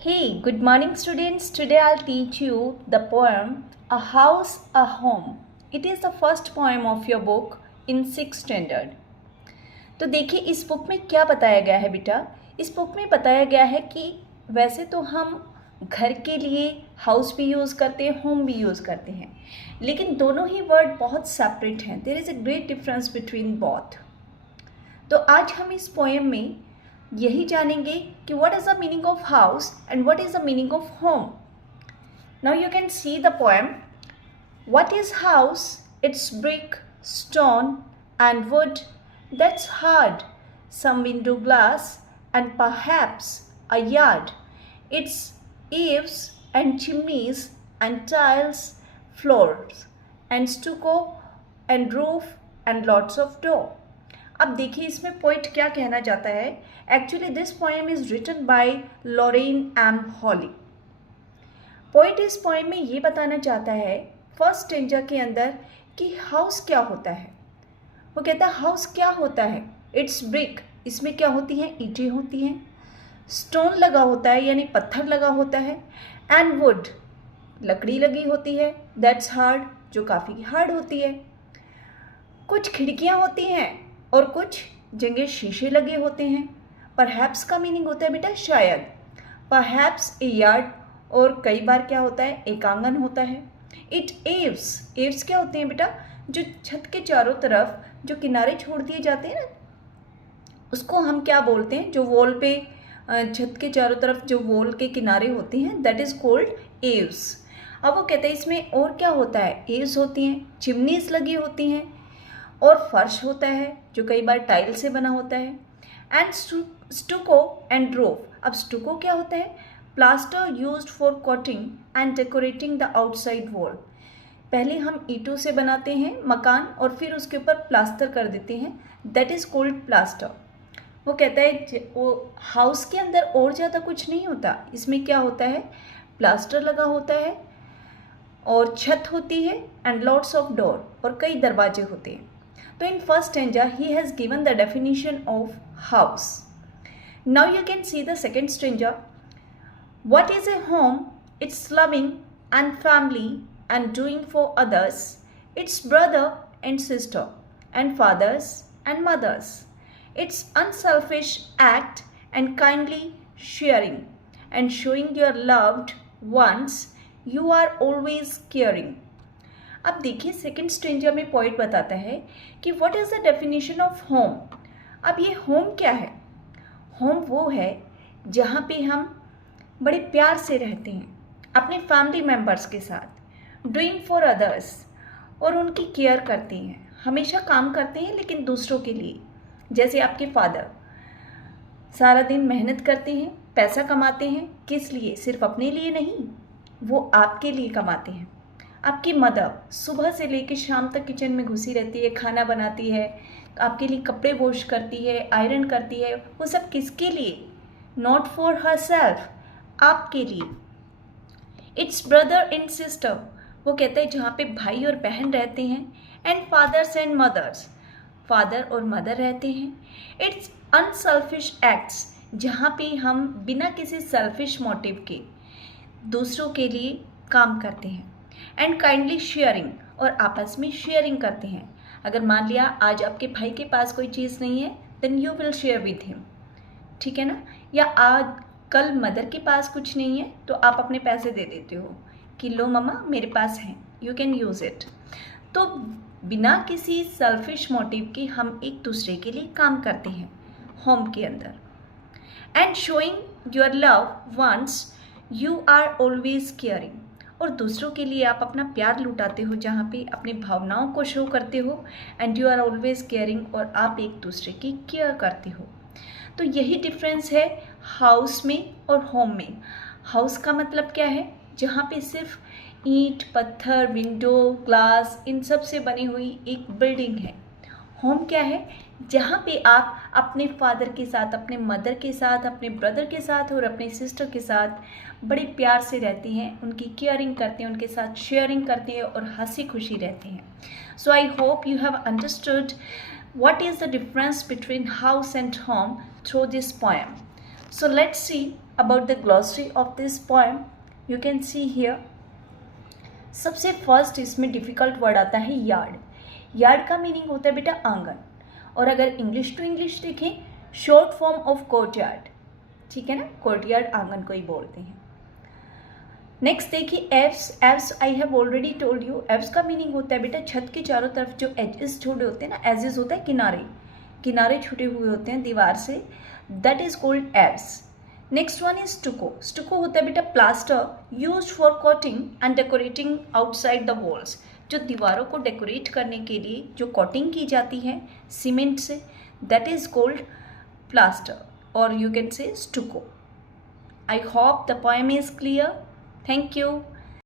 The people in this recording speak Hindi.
Hey, good morning, students. Today I'll teach you the poem A House, a Home. It is the first poem of your book in 6th standard. तो देखिए इस बुक में क्या बताया गया है बेटा। इस बुक में बताया गया है कि वैसे तो हम घर के लिए हाउस भी यूज़ करते हैं, होम भी यूज़ करते हैं, लेकिन दोनों ही वर्ड बहुत सेपरेट हैं. There is a great difference between both. तो आज हम इस पोएम में यही जानेंगे कि what is the meaning of house and what is the meaning of home. Now you can see the poem. What is house? It's brick, stone and wood. That's hard. Some window glass and perhaps a yard. It's eaves and chimneys and tiles, floors and stucco and roof and lots of door. अब देखिए इसमें पोइट क्या कहना चाहता है. Actually this poem is written by Lauren M Holly. Poet इस पोएम में ये बताना चाहता है फर्स्ट स्टेंजा के अंदर कि हाउस क्या होता है. वो कहता है हाउस क्या होता है. इट्स ब्रिक, इसमें क्या होती हैं, ईंटें होती हैं. स्टोन लगा होता है यानी पत्थर लगा होता है. एंड वुड, लकड़ी लगी होती है. दैट्स हार्ड, जो काफ़ी हार्ड होती है. कुछ खिड़कियाँ होती हैं और कुछ जगह शीशे लगे होते हैं. परहैप्स का मीनिंग होता है बेटा शायद. परहैप्स ए यार्ड, और कई बार क्या होता है, एक आंगन होता है. इट एव्स, एव्स क्या होते हैं बेटा, जो छत के चारों तरफ जो किनारे छोड़ दिए जाते हैं ना, उसको हम क्या बोलते हैं, जो वॉल पे छत के चारों तरफ जो वॉल के किनारे होते हैं, दैट इज़ कॉल्ड एव्स. अब वो कहते हैं इसमें और क्या होता है, एव्स होती हैं, चिमनीज लगी होती हैं और फर्श होता है जो कई बार टाइल से बना होता है. And stucco and roof. अब स्टुको क्या होता है, plaster used for coating and decorating the outside wall. पहले हम ईंटों से बनाते हैं मकान और फिर उसके ऊपर प्लास्टर कर देते हैं, दैट इज़ कॉल्ड प्लास्टर. वो कहता है वो हाउस के अंदर और ज़्यादा कुछ नहीं होता. इसमें क्या होता है, प्लास्टर लगा होता है और छत होती है एंड लॉट्स ऑफ डोर, और कई दरवाजे होते हैं. तो in first stanza he has given the definition of house. Now you can see the second stanza. What is a home? It's loving and family and doing for others. It's brother and sister and fathers and mothers. It's unselfish act and kindly sharing and showing your loved ones you are always caring. अब देखिए सेकंड स्ट्रेंजर में पॉइंट बताता है कि what is the definition of home. अब ये होम क्या है. होम वो है जहाँ पे हम बड़े प्यार से रहते हैं अपने फैमिली मेम्बर्स के साथ, डूइंग फॉर अदर्स, और उनकी केयर करते हैं, हमेशा काम करते हैं लेकिन दूसरों के लिए. जैसे आपके फादर सारा दिन मेहनत करते हैं, पैसा कमाते हैं, किस लिए, सिर्फ अपने लिए नहीं, वो आपके लिए कमाते हैं. आपकी मदर सुबह से लेकर शाम तक किचन में घुसी रहती है, खाना बनाती है, आपके लिए कपड़े वॉश करती है, आयरन करती है. वो सब किसके लिए, नॉट फॉर हर सेल्फ, आपके लिए. इट्स ब्रदर एंड सिस्टर, वो कहते हैं जहाँ पे भाई और बहन रहते हैं. And fathers and mothers, father और मदर रहते हैं. इट्स अनसेल्फिश एक्ट्स, जहाँ पे हम बिना किसी सेल्फिश मोटिव के दूसरों के लिए काम करते हैं. एंड काइंडली शेयरिंग, और आपस में शेयरिंग करते हैं. अगर मान लिया आज आपके भाई के पास कोई चीज़ नहीं है, then you will share with him, ठीक है ना. या आज कल मदर के पास कुछ नहीं है तो आप अपने पैसे दे देते हो कि लो मम्मा मेरे पास हैं, यू कैन यूज़ इट. तो बिना किसी सेल्फिश मोटिव के हम एक दूसरे के लिए काम करते हैं होम के अंदर. And showing your love once you are always caring, और दूसरों के लिए आप अपना प्यार लुटाते हो, जहाँ पे अपनी भावनाओं को शो करते हो. And you are always caring, और आप एक दूसरे की केयर करते हो. तो यही डिफरेंस है हाउस में और होम में. हाउस का मतलब क्या है, जहाँ पे सिर्फ ईंट, पत्थर, विंडो, ग्लास, इन सब से बनी हुई एक बिल्डिंग है. होम क्या है, जहाँ पे आप अपने फादर के साथ, अपने मदर के साथ, अपने ब्रदर के साथ और अपने सिस्टर के साथ बड़े प्यार से रहते हैं, उनकी केयरिंग करते हैं, उनके साथ शेयरिंग करते हैं और हंसी खुशी रहते हैं. So I hope you have understood what is the difference between house and home through this poem. So let's see about the glossary of this poem. You can see here. सबसे फर्स्ट इसमें डिफ़िकल्ट वर्ड आता है यार्ड. यार्ड का मीनिंग होता है बेटा आंगन, और अगर इंग्लिश टू इंग्लिश देखें, शॉर्ट फॉर्म ऑफ कोर्टयार्ड. ठीक है ना, कोर्टयार्ड आंगन को ही बोलते हैं. नेक्स्ट देखिए Aves. Aves I have already told you. Aves का मीनिंग होता है बेटा छत के चारों तरफ जो एजेस छोटे होते हैं ना, एजेस होता है किनारे, किनारे छुटे हुए होते हैं दीवार से, that is called Aves. Next one is stucco. Stucco होता है बेटा plaster used for coating and decorating outside the walls. जो दीवारों को डेकोरेट करने के लिए जो कोटिंग की जाती है सीमेंट से, दैट इज कॉल्ड प्लास्टर, और you can say stucco. I hope the poem is clear. Thank you.